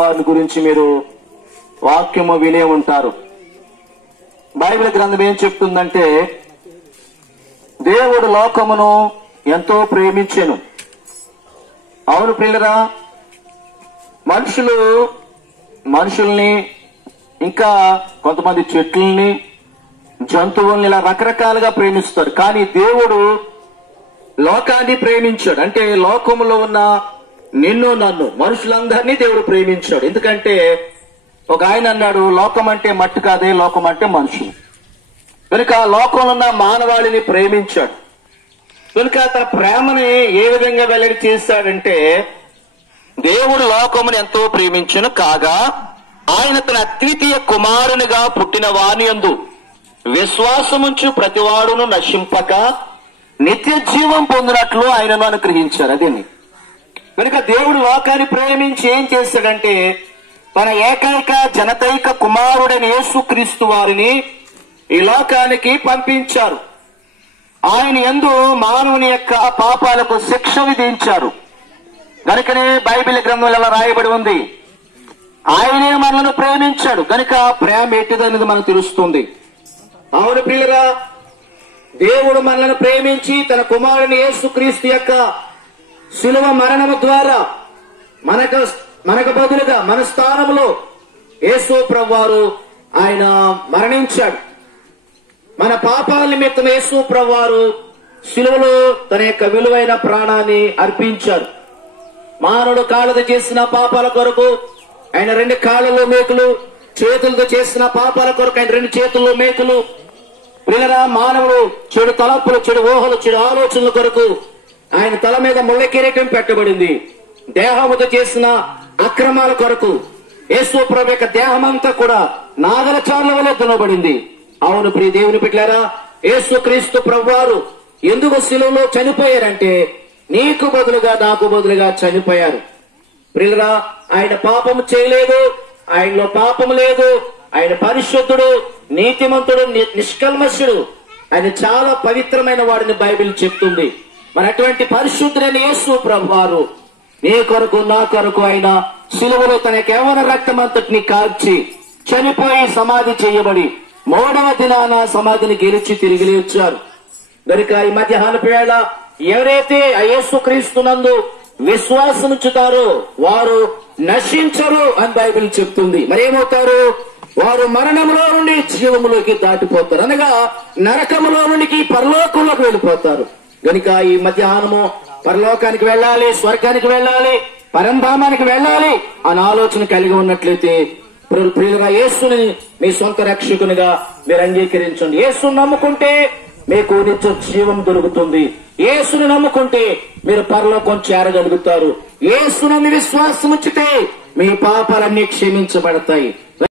వారి గురించి మీరు వాక్యము వినే ఉంటారు. బైబిల్ గ్రంథం ఏం చెప్తుందంటే, దేవుడు లోకమును ఎంతో ప్రేమించెను. అవును ప్రియులరా, మనుషుల్ని ఇంకా కొంతమంది చెట్లని, జంతువుల్ని ఇలా రకరకాలుగా ప్రేమిస్తారు. కానీ దేవుడు లోకాన్ని ప్రేమించాడు. అంటే లోకములో ఉన్న నిన్ను నన్ను మనుషులందరినీ దేవుడు ప్రేమించాడు. ఎందుకంటే ఒక ఆయన అన్నాడు, లోకం అంటే మట్టి కాదే, లోకం అంటే మనుషులు. కనుక లోకంలో ఉన్న మానవాళిని ప్రేమించాడు. కనుక తన ప్రేమని ఏ విధంగా వెల్లడి చేశాడంటే, దేవుడు లోకమును ఎంతో ప్రేమించును కాగా ఆయన తన అద్వితీయ కుమారునిగా పుట్టిన వాని యందు విశ్వాసముంచు ప్రతివాడును నశింపక నిత్య జీవం పొందినట్లు ఆయనను అనుగ్రహించారు. అదేని కనుక దేవుడు లోకాన్ని ప్రేమించి ఏం చేశాడంటే, తన ఏకైక జనతైక కుమారుడైన యేసుక్రీస్తు వారిని ఈ లోకానికి పంపించారు. ఆయన యందు మానవుని యొక్క పాపాలకు శిక్ష విధించారు. కనుకనే బైబిల్ గ్రంథంలో ఎలా రాయబడి ఉంది, ఆయనే మనల్ని ప్రేమించాడు. కనుక ప్రేమ ఎట్టిదనేది మనకు తెలుస్తుంది. అవును ప్రియులరా, దేవుడు మనల్ని ప్రేమించి తన కుమారుని యేసుక్రీస్తు యొక్క శిలువ మరణము ద్వారా మనకు బదులుగా మన స్థానంలో యేసు ప్రభువారు ఆయన మరణించాడు. మన పాపాల నిమిత్తం యేసు ప్రభువారు శిలువలో తన యొక్క విలువైన ప్రాణాన్ని అర్పించాడు. మానవుడు కాళ్ళతో చేసిన పాపాల కొరకు ఆయన 2 కాళ్ళలో మేకులు, చేతులతో చేసిన పాపాల కొరకు ఆయన 2 చేతుల్లో మేకులు. ప్రియులరా, మానవుడు చెడు తలపులు, చెడు ఊహలు, చెడు ఆలోచనల కొరకు ఆయన తల మీద ముళ్ళ కిరీటం పెట్టబడింది. దేహముతో చేసిన అక్రమాల కొరకు యేసు ప్రభు యొక్క దేహమంతా కూడా నాగల చార్ల వలె దున్నబడింది. అవును ప్రియ దేవుని బిడ్డలారా, యేసు క్రీస్తు ప్రభువారు ఎందుకు శిలువలో చనిపోయారంటే, నీకు బదులుగా నాకు బదులుగా చనిపోయారు. ప్రియులరా, ఆయన పాపము చేయలేదు, ఆయనలో పాపము లేదు, ఆయన పరిశుద్ధుడు, నీతిమంతుడు, నిష్కల్మషుడు, ఆయన చాలా పవిత్రమైన వాడిని బైబిల్ చెప్తుంది. మరి అటువంటి పరిశుద్ధుడైన యేసు ప్రభువారు నీ కొరకు నా కొరకు ఆయన శిలువలో తన కేవల రక్తమంతటిని కార్చి చనిపోయి సమాధి చేయబడి 3వ దినాన సమాధిని గెలిచి తిరిగి లేచారు. కనుక ఈ మధ్యాహ్న వేళ ఎవరైతే ఆ యేసుక్రీస్తునందు విశ్వాసం ఉంచుతారో వారు నశించరు అని బైబిల్ చెప్తుంది. మరేమవుతారు? వారు మరణంలో నుండి జీవములోకి దాటిపోతారు, అనగా నరకములో నుండి పరలోకంలోకి వెళ్ళిపోతారు. కనుక ఈ మధ్యాహ్నము పరలోకానికి వెళ్ళాలి, స్వర్గానికి వెళ్ళాలి, పరంధామానికి వెళ్ళాలి అని ఆలోచన కలిగి ఉన్నట్లయితే ప్రియులుగా యేసుని మీ సొంత రక్షకునిగా మీరు అంగీకరించండి. యేసుని నమ్ముకుంటే మీకు నిత్య జీవం దొరుకుతుంది. యేసుని నమ్ముకుంటే మీరు పరలోకం చేరగలుగుతారు. యేసుని విశ్వాసం ఉంచితే మీ పాపాలన్నీ క్షమించబడతాయి.